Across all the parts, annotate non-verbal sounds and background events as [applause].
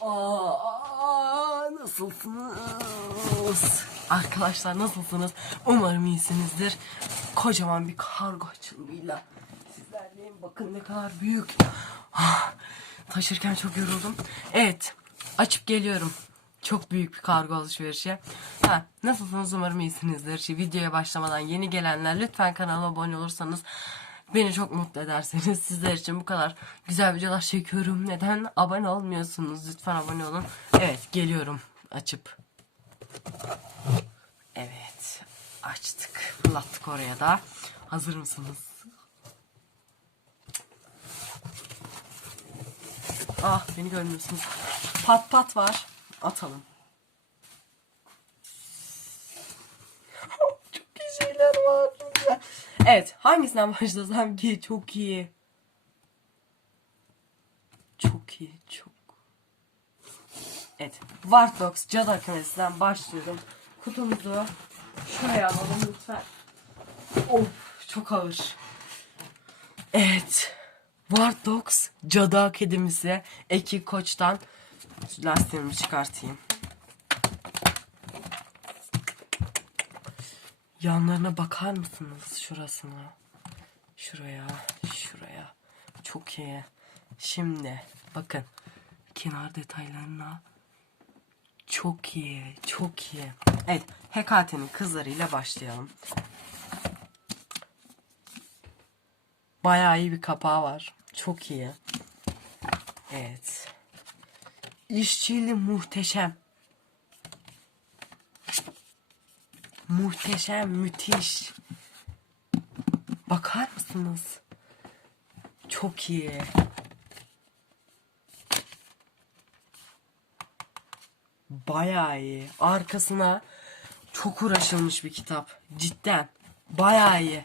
Aa, nasılsınız? Arkadaşlar nasılsınız? Umarım iyisinizdir. Kocaman bir kargo açılımıyla sizlerleyim. Bakın ne kadar büyük. Ah, taşırken çok yoruldum. Evet, açıp geliyorum. Çok büyük bir kargo alışverişi. Ha, nasılsınız? Umarım iyisinizdir. Şimdi videoya başlamadan yeni gelenler lütfen kanalıma abone olursanız beni çok mutlu ederseniz [laughs] sizler için bu kadar güzel videolar çekiyorum. Neden abone olmuyorsunuz? Lütfen abone olun. Evet, geliyorum açıp. Evet, açtık. Fırlattık oraya da. Hazır mısınız? Ah, beni görmüyorsunuz. Pat pat var. Atalım. [laughs] çok iyi şeyler var. Evet, hangisinden [laughs] başlasam ki çok iyi. Çok iyi, çok. Evet, War Dogs Cadı Akademisi'nden başlıyorum. Kutumuzu şuraya alalım lütfen. Of, çok ağır. Evet. War Dogs Cadı Akademisi Eki Koç'tan lastiğimi çıkartayım. Yanlarına bakar mısınız şurasına? Şuraya, şuraya. Çok iyi. Şimdi bakın kenar detaylarına çok iyi, çok iyi. Evet, Hekate'nin kızlarıyla başlayalım. Bayağı iyi bir kapağı var. Çok iyi. Evet. İşçiliği muhteşem. Muhteşem, müthiş. Bakar mısınız? Çok iyi. Bayağı iyi. Arkasına çok uğraşılmış bir kitap. Cidden. Bayağı iyi.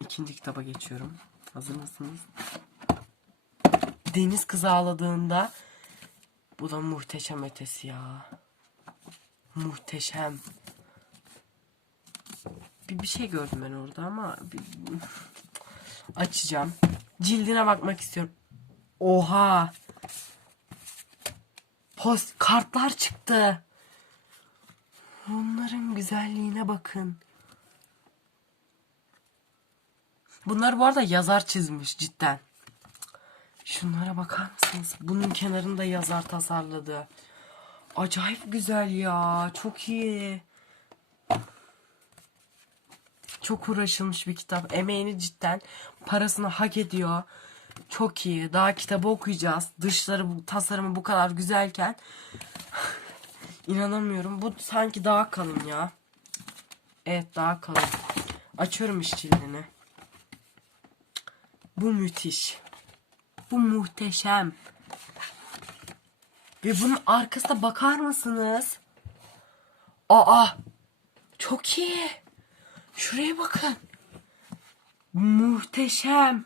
İkinci kitaba geçiyorum. Hazır mısınız? Deniz kızı ağladığında bu da muhteşem ötesi ya. Muhteşem. Bir, bir şey gördüm ben orada ama bir, açacağım. Cildine bakmak istiyorum. Oha. Post kartlar çıktı. Bunların güzelliğine bakın. Bunlar bu arada yazar çizmiş cidden. Şunlara bakar mısınız? Bunun kenarında yazar tasarladı. Acayip güzel ya. Çok iyi. Çok uğraşılmış bir kitap. Emeğini cidden parasını hak ediyor. Çok iyi. Daha kitabı okuyacağız. Dışları bu tasarımı bu kadar güzelken [sighs] inanamıyorum. Bu sanki daha kalın ya. Evet daha kalın. Açıyorum işçiliğini. Bu müthiş. Bu muhteşem. Ve bunun arkasına bakar mısınız? Aa! Çok iyi. Şuraya bakın. Muhteşem.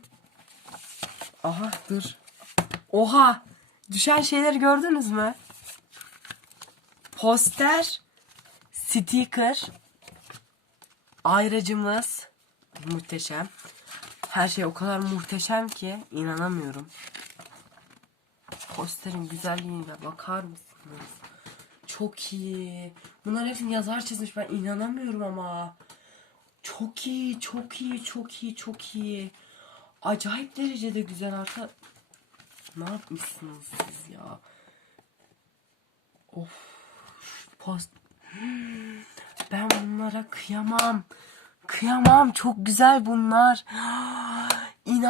Aha dur. Oha. Düşen şeyleri gördünüz mü? Poster. Sticker. Ayracımız. Muhteşem. Her şey o kadar muhteşem ki inanamıyorum. Posterin güzelliğine bakar mısınız? Çok iyi. Bunlar hepsini yazar çizmiş ben inanamıyorum ama. Çok iyi, çok iyi, çok iyi, çok iyi. Acayip derecede güzel arka. Ne yapmışsınız siz ya? Of. Post. Ben bunlara kıyamam. Kıyamam. Çok güzel bunlar. [gasps]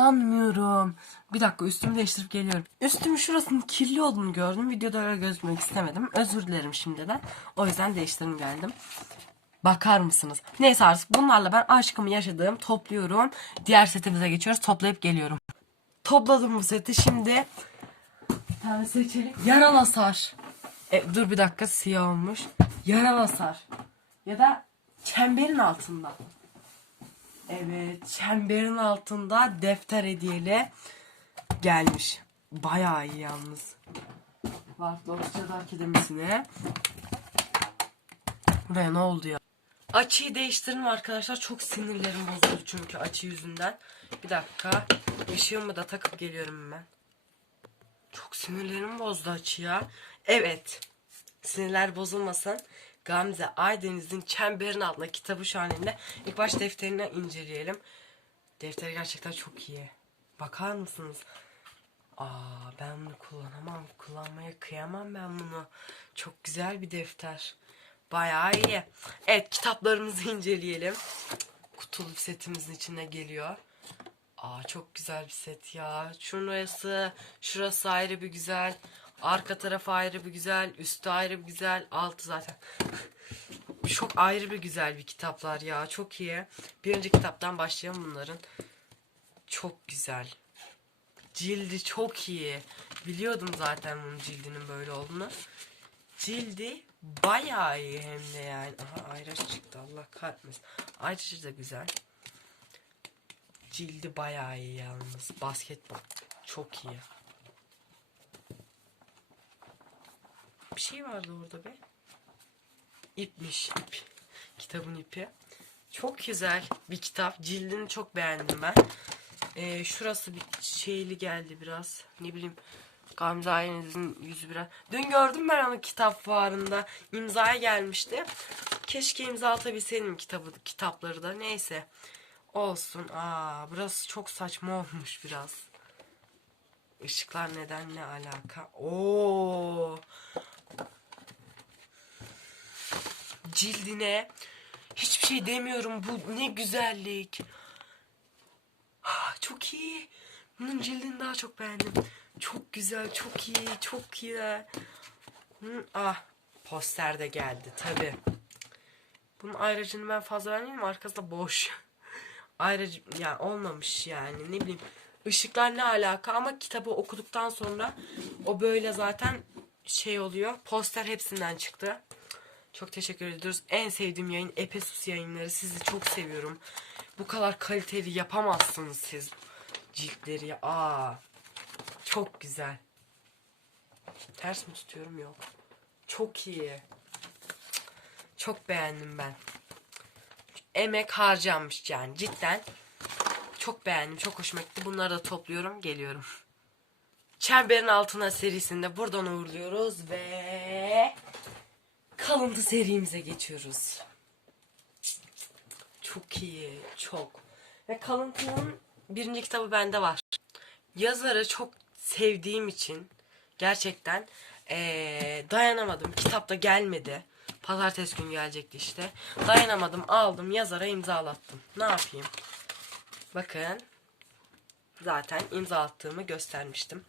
İnanmıyorum. Bir dakika üstümü değiştirip geliyorum. Üstümün şurasının kirli olduğunu gördüm. Videoda öyle gözükmek istemedim. Özür dilerim şimdiden. O yüzden değiştirdim geldim. Bakar mısınız? Neyse artık bunlarla ben aşkımı yaşadığım topluyorum. Diğer setimize geçiyoruz. Toplayıp geliyorum. Topladım bu seti. Şimdi bir tane seçelim. Yaral hasar. E, dur bir dakika siyah olmuş. Yaral hasar. Ya da çemberin altında. Evet çemberin altında defter hediyeli gelmiş. Bayağı iyi yalnız. Var Dostçadı Akademisi'ne. Buraya ne oldu ya? Açıyı değiştirin arkadaşlar. Çok sinirlerim bozuldu çünkü açı yüzünden. Bir dakika. Işığımı da takıp geliyorum hemen. Çok sinirlerim bozdu açı ya. Evet. Sinirler bozulmasın. Gamze Aydeniz'in Çemberin adlı kitabı şu an elimde. İlk baş defterini inceleyelim. Defteri gerçekten çok iyi. Bakar mısınız? Aa ben bunu kullanamam. Kullanmaya kıyamam ben bunu. Çok güzel bir defter. Bayağı iyi. Evet kitaplarımızı inceleyelim. Kutulu setimizin içine geliyor. Aa çok güzel bir set ya. Şurası, şurası ayrı bir güzel. Arka tarafı ayrı bir güzel. Üstü ayrı bir güzel. Altı zaten. [laughs] çok ayrı bir güzel bir kitaplar ya. Çok iyi. Birinci kitaptan başlayalım bunların. Çok güzel. Cildi çok iyi. Biliyordum zaten bunun cildinin böyle olduğunu. Cildi bayağı iyi hem de yani. Aha ayraç çıktı Allah kahretmesin. Ayraç da güzel. Cildi bayağı iyi yalnız. Basketbol. Çok iyi. Bir şey vardı orada be. İpmiş ip. Kitabın ipi. Çok güzel bir kitap. Cildini çok beğendim ben. Ee, şurası bir şeyli geldi biraz. Ne bileyim. Gamze Ayeniz'in yüzü biraz. Dün gördüm ben onu kitap fuarında. İmzaya gelmişti. Keşke imza atabilseydim kitabı, kitapları da. Neyse. Olsun. Aa, burası çok saçma olmuş biraz. Işıklar neden ne alaka? Oo. Cildine hiçbir şey demiyorum. Bu ne güzellik. Ah, Çok iyi. Bunun cildini daha çok beğendim. Çok güzel, çok iyi, çok. Hı, ah, poster de geldi tabi. Bunun ayracını ben fazla vermeyeyim arkası da boş. [laughs] Ayrıca yani olmamış yani ne bileyim. Işıklar ne alaka ama kitabı okuduktan sonra o böyle zaten şey oluyor. Poster hepsinden çıktı. Çok teşekkür ediyoruz. En sevdiğim yayın Epesus yayınları. Sizi çok seviyorum. Bu kadar kaliteli yapamazsınız siz ciltleri. Aa, çok güzel. Ters mi tutuyorum? Yok. Çok iyi. Çok beğendim ben. Emek harcanmış yani cidden. Çok beğendim. Çok hoşuma gitti. Bunları da topluyorum. Geliyorum. Çemberin Altına serisinde buradan uğurluyoruz ve kalıntı serimize geçiyoruz. Çok iyi. Çok. Ve kalıntının birinci kitabı bende var. Yazarı çok sevdiğim için gerçekten eee, dayanamadım. Kitapta gelmedi. Pazartesi günü gelecekti işte. Dayanamadım aldım yazara imzalattım. Ne yapayım? Bakın. Zaten imza attığımı göstermiştim.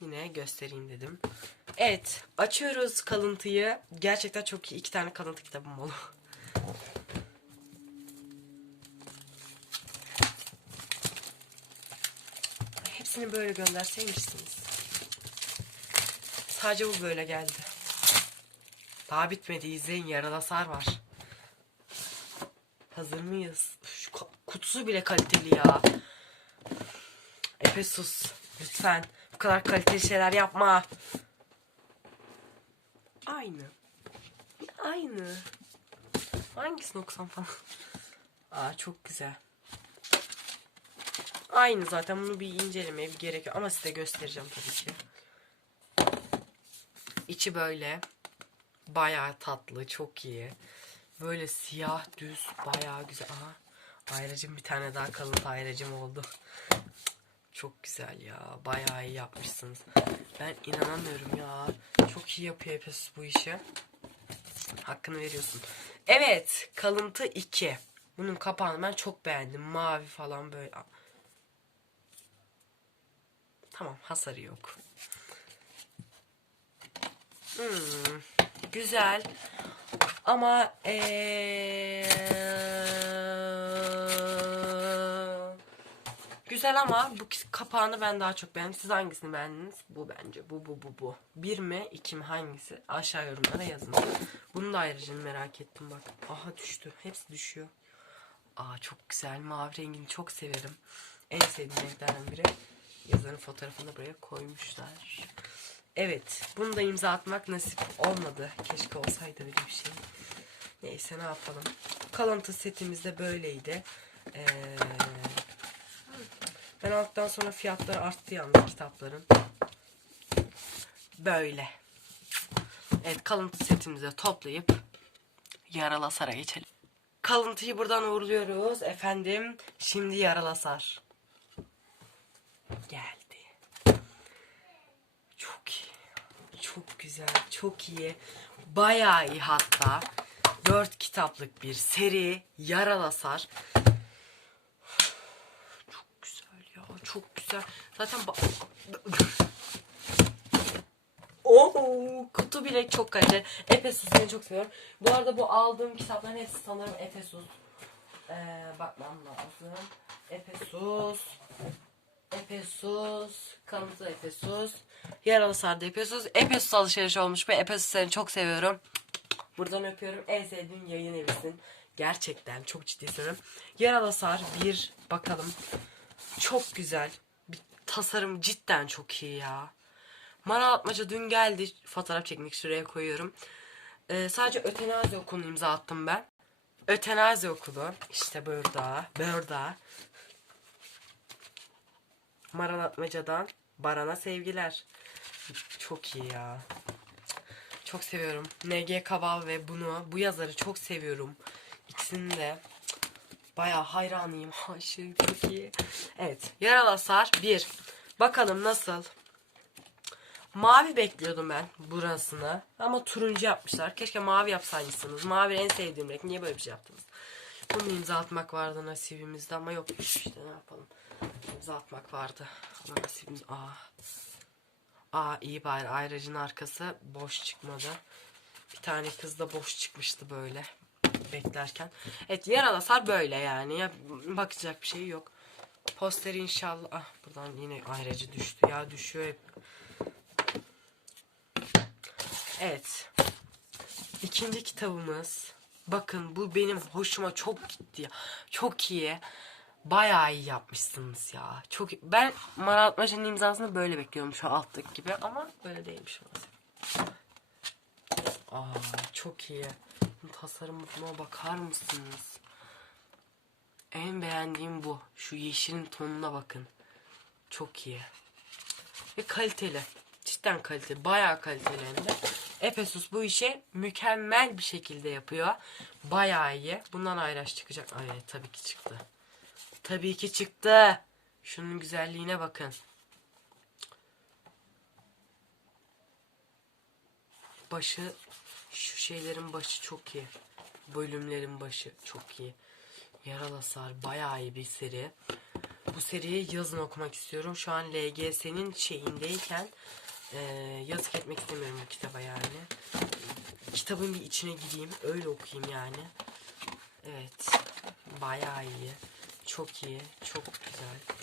Yine göstereyim dedim. Evet açıyoruz kalıntıyı. Gerçekten çok iyi. iki tane kalıntı kitabım oldu. [laughs] Hepsini böyle gönderseymişsiniz. Sadece bu böyle geldi. Daha bitmedi izleyin yarıda sar var. Hazır mıyız? Şu kutusu bile kaliteli ya. Efe sus. Lütfen. Bu kadar kaliteli şeyler yapma. Aynı. Aynı. Hangisini okusam falan. Aa çok güzel. Aynı zaten bunu bir incelemeye bir gerek yok. Ama size göstereceğim tabii ki. İçi böyle. Bayağı tatlı, çok iyi. Böyle siyah, düz, bayağı güzel. Aha. Ayracım bir tane daha kalın ayracım oldu. Çok güzel ya. Bayağı iyi yapmışsınız. Ben inanamıyorum ya. Çok iyi yapıyor Epes bu işi. Hakkını veriyorsun. Evet. Kalıntı 2. Bunun kapağını ben çok beğendim. Mavi falan böyle. Tamam hasarı yok. Hmm, güzel. Ama eee güzel ama bu kapağını ben daha çok beğendim. Siz hangisini beğendiniz? Bu bence. Bu bu bu bu. Bir mi iki mi hangisi? Aşağı yorumlara yazın. Bunu da ayrıca merak ettim bak. Aha düştü. Hepsi düşüyor. Aa çok güzel. Mavi rengini çok severim. En sevdiğim renklerden biri. Yazarın fotoğrafını buraya koymuşlar. Evet. Bunu da imza atmak nasip olmadı. Keşke olsaydı öyle bir şey. Neyse ne yapalım. Kalıntı setimiz de böyleydi. Ee, ben aldıktan sonra fiyatları arttı yalnız kitapların. böyle. Evet kalıntı setimizi toplayıp yaralasara geçelim. Kalıntıyı buradan uğurluyoruz efendim. Şimdi yaralasar. Geldi. Çok iyi. Çok güzel, çok iyi. Bayağı iyi hatta. Dört kitaplık bir seri Yaralasar. Çok güzel ya, güzel. Zaten Oo, kutu bile çok kaliteli. Efesus seni çok seviyorum. Bu arada bu aldığım kitapların hepsi sanırım Efesus. Ee, bakmam lazım. Efesus. Efesus. Kalıntı Efesus. Yaralı sardı Efesus. Efesus alışveriş olmuş ve Efesus seni çok seviyorum. Buradan öpüyorum. En sevdiğim yayın evisin. Gerçekten çok ciddi söylüyorum. Yaralı sar bir bakalım. Çok güzel. Tasarım cidden çok iyi ya. Maral Atmaca dün geldi. Fotoğraf çekmek şuraya koyuyorum. Ee, sadece ötenazi okulunu imza attım ben. Ötenazi okulu. işte burada. Burada. Maral Atmaca'dan Baran'a sevgiler. Çok iyi ya. Çok seviyorum. NG Kaval ve bunu bu yazarı çok seviyorum. İkisini de bayağı hayranıyım. [laughs] Aşık çok iyi. Evet. Yaralı Hasar 1. Bakalım nasıl? Mavi bekliyordum ben burasını. Ama turuncu yapmışlar. Keşke mavi yapsaymışsınız. Mavi en sevdiğim renk. Niye böyle bir şey yaptınız? Bunu imza atmak vardı nasibimizde ama yok işte ne yapalım. İmza atmak vardı. Ama nasibimiz... Aa. Aa iyi bari ayracın arkası boş çıkmadı. Bir tane kız da boş çıkmıştı böyle beklerken. Evet yer hasar böyle yani. Ya, bakacak bir şey yok. Posteri inşallah. Ah buradan yine ayracı düştü ya düşüyor hep. Evet. İkinci kitabımız. Bakın bu benim hoşuma çok gitti ya. Çok iyi. Bayağı iyi yapmışsınız ya. Çok iyi. Ben Maral Atmaca'nın imzasını böyle bekliyorum şu alttaki gibi ama böyle değilmiş maalesef. Aa çok iyi. Tasarımına bakar mısınız? En beğendiğim bu. Şu yeşilin tonuna bakın. Çok iyi. Ve kaliteli. Cidden kaliteli. Bayağı kaliteli hem de. Efesus bu işi mükemmel bir şekilde yapıyor. Bayağı iyi. Bundan ayraç çıkacak. Ay tabii ki çıktı. Tabii ki çıktı. Şunun güzelliğine bakın. Başı şu şeylerin başı çok iyi. Bölümlerin başı çok iyi. Yaralı Hasar bayağı iyi bir seri. Bu seriyi yazın okumak istiyorum. Şu an LGS'nin şeyindeyken e, yazık etmek istemiyorum bu kitaba yani. Kitabın bir içine gireyim. Öyle okuyayım yani. Evet. Bayağı iyi. Çok iyi. Çok güzel.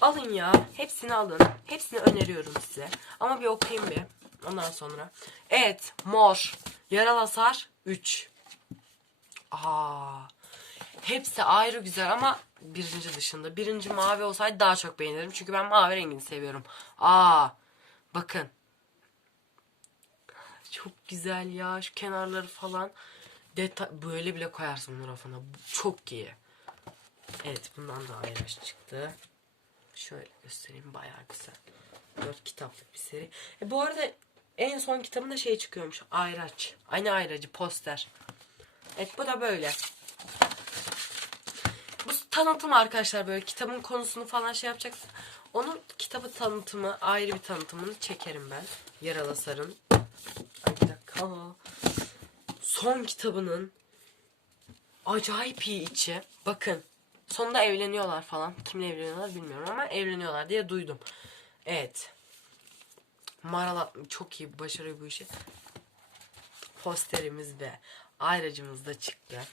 Alın ya. Hepsini alın. Hepsini öneriyorum size. Ama bir okuyayım bir. Ondan sonra. Evet. Mor. Yaralı hasar 3. Aa. Hepsi ayrı güzel ama birinci dışında. Birinci mavi olsaydı daha çok beğenirim. Çünkü ben mavi rengini seviyorum. Aa. Bakın. Çok güzel ya. Şu kenarları falan. Detay böyle bile koyarsın bunun rafına. Çok iyi. Evet bundan da ayraç çıktı. Şöyle göstereyim bayağı güzel. Dört kitaplık bir seri. E, bu arada en son kitabında şey çıkıyormuş. Ayraç. Aynı ayracı poster. Evet bu da böyle. Bu tanıtım arkadaşlar böyle kitabın konusunu falan şey yapacaksın. Onun kitabı tanıtımı ayrı bir tanıtımını çekerim ben. Yaralı Sar'ın. Ay bir dakika. Son kitabının acayip iyi içi. Bakın. Sonunda evleniyorlar falan. Kimle evleniyorlar bilmiyorum ama evleniyorlar diye duydum. Evet. Maral çok iyi başarıyor bu işi. Posterimiz ve ayracımız da çıktı.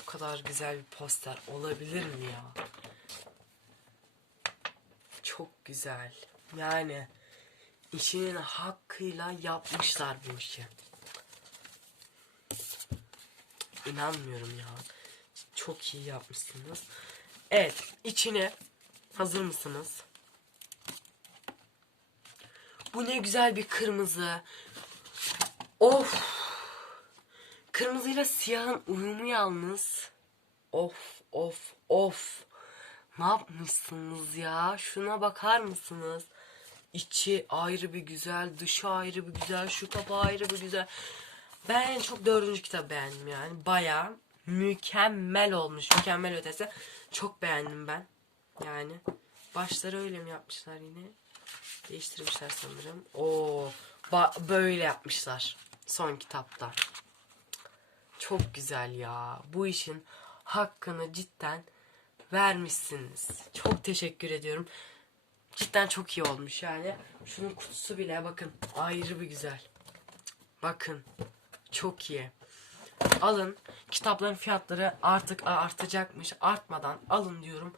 Bu kadar güzel bir poster olabilir mi ya? Çok güzel. Yani işinin hakkıyla yapmışlar bu işi. İnanmıyorum ya. Çok iyi yapmışsınız. Evet, içine hazır mısınız? Bu ne güzel bir kırmızı. Of. Kırmızıyla siyahın uyumu yalnız. Of of of. Ne yapmışsınız ya? Şuna bakar mısınız? İçi ayrı bir güzel, dışı ayrı bir güzel, şu kapağı ayrı bir güzel. Ben en çok dördüncü kitabı beğendim yani. Baya mükemmel olmuş. Mükemmel ötesi. Çok beğendim ben. Yani. Başları öyle mi yapmışlar yine? Değiştirmişler sanırım. Oo, böyle yapmışlar. Son kitapta. Çok güzel ya. Bu işin hakkını cidden vermişsiniz. Çok teşekkür ediyorum. Cidden çok iyi olmuş yani. Şunun kutusu bile bakın ayrı bir güzel. Bakın çok iyi. Alın. Kitapların fiyatları artık artacakmış. Artmadan alın diyorum.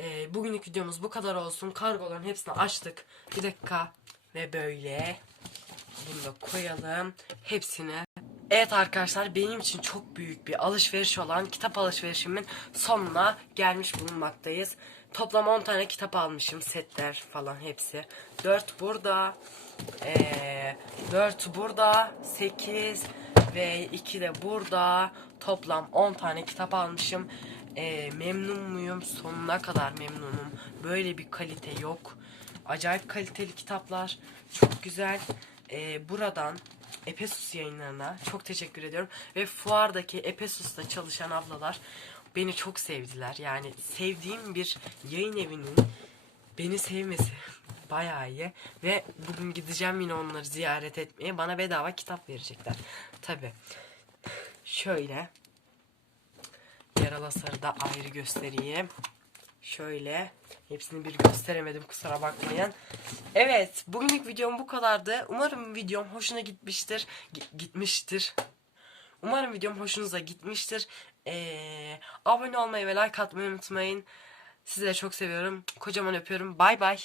Ee, bugünlük videomuz bu kadar olsun. Kargoların hepsini açtık. Bir dakika. Ve böyle. Bunu da koyalım. Hepsini. Evet arkadaşlar benim için çok büyük bir alışveriş olan kitap alışverişimin sonuna gelmiş bulunmaktayız. Toplam 10 tane kitap almışım. Setler falan hepsi. 4 burada. Ee, 4 burada. 8 ve 2 de burada. Toplam 10 tane kitap almışım. Ee, memnun muyum? Sonuna kadar memnunum. Böyle bir kalite yok. Acayip kaliteli kitaplar. Çok güzel. Ee, buradan Epesus yayınlarına çok teşekkür ediyorum. Ve fuardaki Epesus'ta çalışan ablalar beni çok sevdiler. Yani sevdiğim bir yayın evinin beni sevmesi [laughs] bayağı iyi. Ve bugün gideceğim yine onları ziyaret etmeye. Bana bedava kitap verecekler. Tabi. Şöyle. Yaralı da ayrı göstereyim. Şöyle. Hepsini bir gösteremedim kusura bakmayın. Evet bugünlük videom bu kadardı. Umarım videom hoşuna gitmiştir. Gi- gitmiştir. Umarım videom hoşunuza gitmiştir. Ee, abone olmayı ve like atmayı unutmayın. Sizleri çok seviyorum. Kocaman öpüyorum. Bay bay.